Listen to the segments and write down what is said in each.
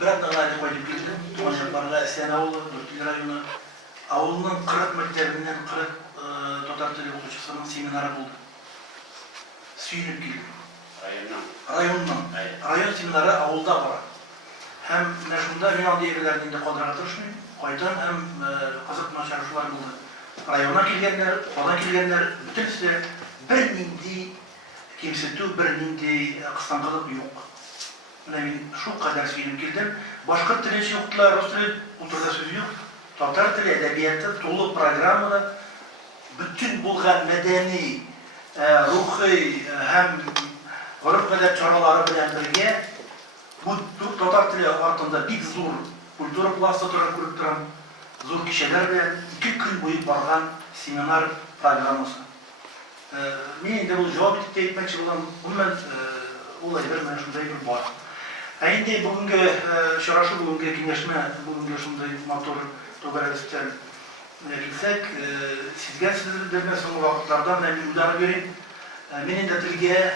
Biraz daha ayrı koyduk girdim. Tomaşaklarla Esen Ağulu, Dörtlü rayonu. Ağulunun 40 mektebinden 40 Totar Tili okuyucusunun seminarı buldu. Suyunup girdim. Rayondan. Rayon seminarı Ağulda var. Hem şunda Yunan devrelerinde kodratırışını koydan hem kızık maşarışlar buldu. Rayona kelgenler, odan kelgenler bütünüsü bir nindi kimsetu, bir nindi kısankılık yok. Şu kadar suyunum girdim. Başka tili yoktular, Rus tili oturda sözü yok. Tatar tili edebiyatı dolu programda bütün bulgan medeni, ruhi hem grup medeni çaraları bilen birge bu Tatar tili altında bir zor kultura plastotları kurup duran zor kişiler bilen 2 gün boyu bargan seminar programısı. Men de bu cevap etmekçi olan bundan olaylar men şunday bir var. Endi bugünkü şaraşı bugünkü kengashme bugünkü şunday motor to'g'risida gitsek, sizga sizlardan so'nggi vaqtlardan men ularni bereyim. Men de tilga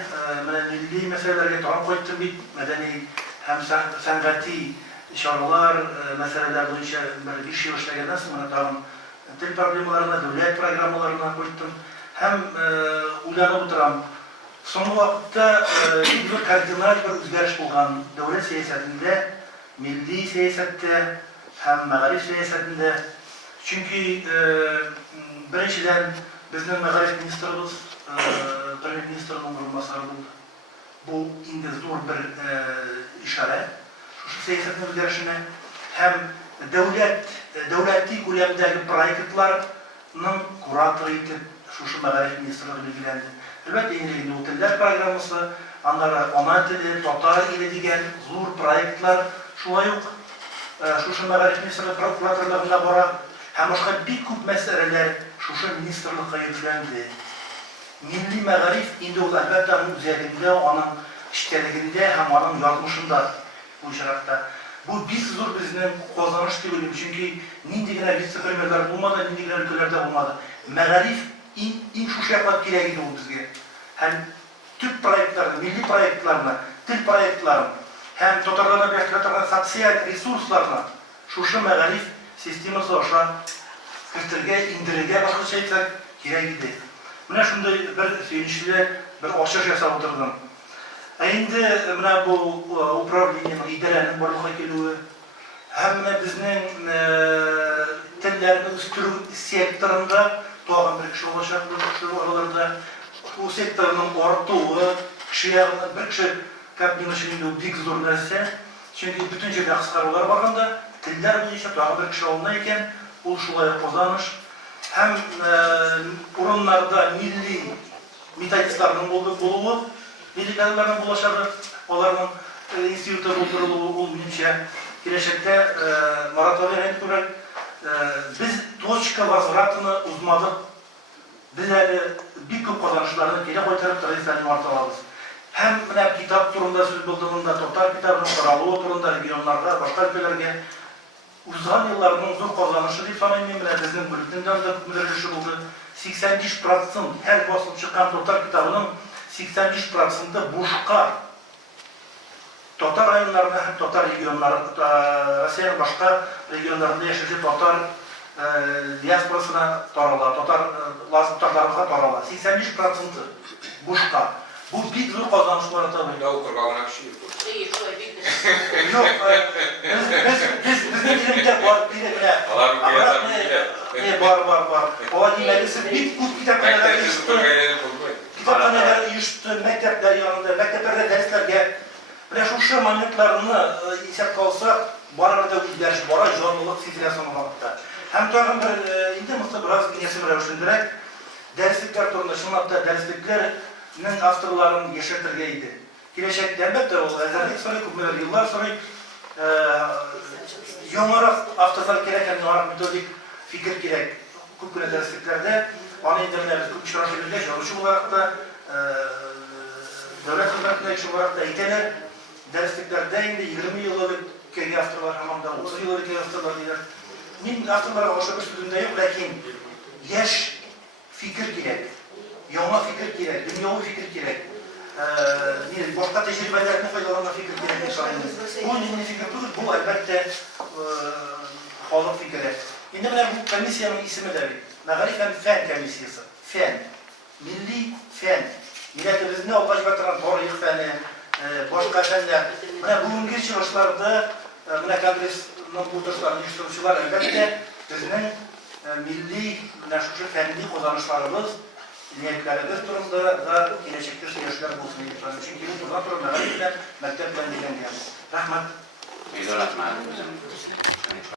milliy masalalarga to'g'ri qo'ydim bit madaniy hem san'atiy ishoralar masalalar bo'yicha bir ish yurishlardan so'ng tag'in til problemalarına, davlat programmalarına qo'ydim. Hem ularni o'tiram. So'nggi vaqtda bir kardinal bir o'zgarish bo'lgan davlat siyosatida, milliy siyosatda hem Mag'arib siyosatida. Çünkü birinchidan bizning Mag'arib ministrimiz Premier ministrning o'rinbosari bo'ldi. Bu endi zo'r bir ishora. Shu siyosatning o'zgarishini hem davlatli ko'lamdagi proyektlarning kuratori etib shu Mag'arib ministrligi belgilandi. Albatta endilikli tillar programmasi, ona tili, Tatar ili degan zo'r proyektlar shunday yo'q. Şu Mag'arib ministrligi prokuratorlarına bora hem başka bir ko'p meseleler şu ministerlikka yüklendi. Milli Mag'arib endi o albatta o'zliginde, onun işçiliginde hem onun yazmışında bu şartda. Bu biz zor bizden kazanış değil çünkü nindigina vice-premierler olmadı, nindigina ülkelerde olmadı. Mag'arib in şu yapmak gereğiydi o bizge. Hem Türk proyektlerini, milli proyektlerini, dil proyektlerini, hem Tatarlarına bekleyen sosyal resurslarına şu Mag'arib sistemasi aşağı kırtırge, indirge başka şeyler gereğiydi. Buna şunda bir söyleşiyle bir açış yasab oturdum. Endi buna bu upravleniyanın, idarenin barlığa geliyor. Hem bizning tillarni o'stirish sektorunda tog'in bir kishi olacak, bu oralarda bu sektorning ortuğu, kişiye bir kişi kabinasının büyük zor narsa. Çünkü bütün yerda qisqarular barganda tillar bo'yicha tog'in bir kishi olmayken bu şulay kazanış. Hem orunlarda milli metodistlarning buluğu, milli kadınlarning bulaşağı, onların institutda bulduğu olmayınca gelecekte Marat Ali Kur'an biz toçka vazratını uzmadık. Biz bir köp kazanışlarını geri koytarıp tradisyonel artalabız. Hem kitap turunda söz bulduğunda, Tatar kitabının karalığı turunda regionlarda, başka ülkelerge uzun yıllarının zor kazanışı değil sanayım bizim bültünden de müderrişi oldu. 83% her basılıp çıkan Tatar kitabının 83%'ı boşka. Tatar rayonlarında, Tatar regionlarında, Rusya'nın başka regionlarında yaşayıcı Tatar diasporasına tarala, Tatarlarına tarala. 83%'ı boşka. Bu bir zor kazanışlar tabii. Ne okur bağına kişi yok. Yok, bizim dilimde var, dilimde. Var. O dilimde bir kup kitaphaneler yürüttü. Kitaphaneler yürüttü, mektepler yanında, mekteplerde derslerge. Şu manlıklarını hesap kalsa, barada o'zgarish bora, jonlılık silsilasini olmakta. Hem tag'in bir, endi biraz nesim ravishlantirib, darsliklar turida shunday darsliklarning avtorlarini yashatirgaydi. Gelecekte elbette o azallik sonra ko'plar yıllar sonra yo'nroq avtorlar kerak, yo'nroq metodik fikr kerak. Ko'pgina darsliklerde ana endi biz ko'p uchrashuvlarga yozuvchi olarak da davlat xizmatida ish olarak da aytadilar. Dersliklerde endi 20 yıllık kelgan avtorlar hamda 30 yıllık kelgan avtorlar deydilar. Men avtorlarga o'sha bir so'zimda yo'q, lekin yosh fikr kerak. Yangi fikr kerak, dunyoviy fikr kerak. Boshqa tajribalarni foydalanan fikr kerak. Bu yeni fikir budur. Bu elbette halk fikri. Şimdi bu komisyanın ismi de Mağarif Fen Komisyası. Fen. Milli fen. Milletimizin ne olacak batıran tarih feni, başka fenler. Bugünkü çalışmalarda Kongres'nin kurtuluşlarını uyuşturucular elbette bizim milli şu fenli kazanışlarımız niyetlerimiz durumda da gelecekte süreçler bulsun diye. Çünkü bu durumda Mağarif Fen Mektep Fenli'den geldi. Rahmet. Rahmet.